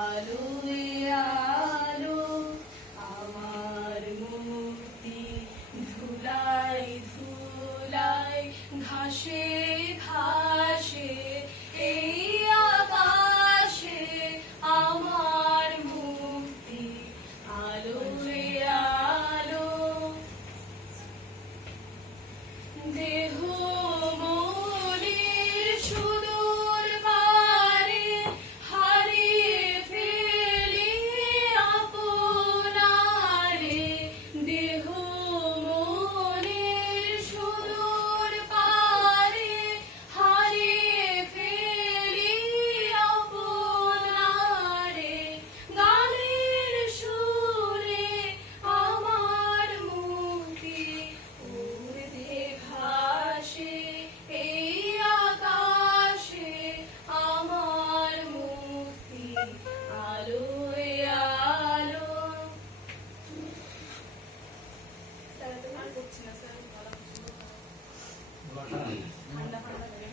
আলোয় আলো আমার মুক্তি, ধুলায় ধুলায় ঘাসে ঘাসে এই আকাশে আমার মুক্তি, আলোয় আলো। দেহ মনের সুদূর পারে হারিয়ে ফেলি আপনারে, দেহ মনের সুদূর পারে হারিয়ে ফেলি আপনারে, গানের সুরে আমার মুক্তি, উর্ধ্বে ভাসে এই আকাশে আমার মুক্তি, আলোয় আলো। স্যার, আর করছি না স্যার।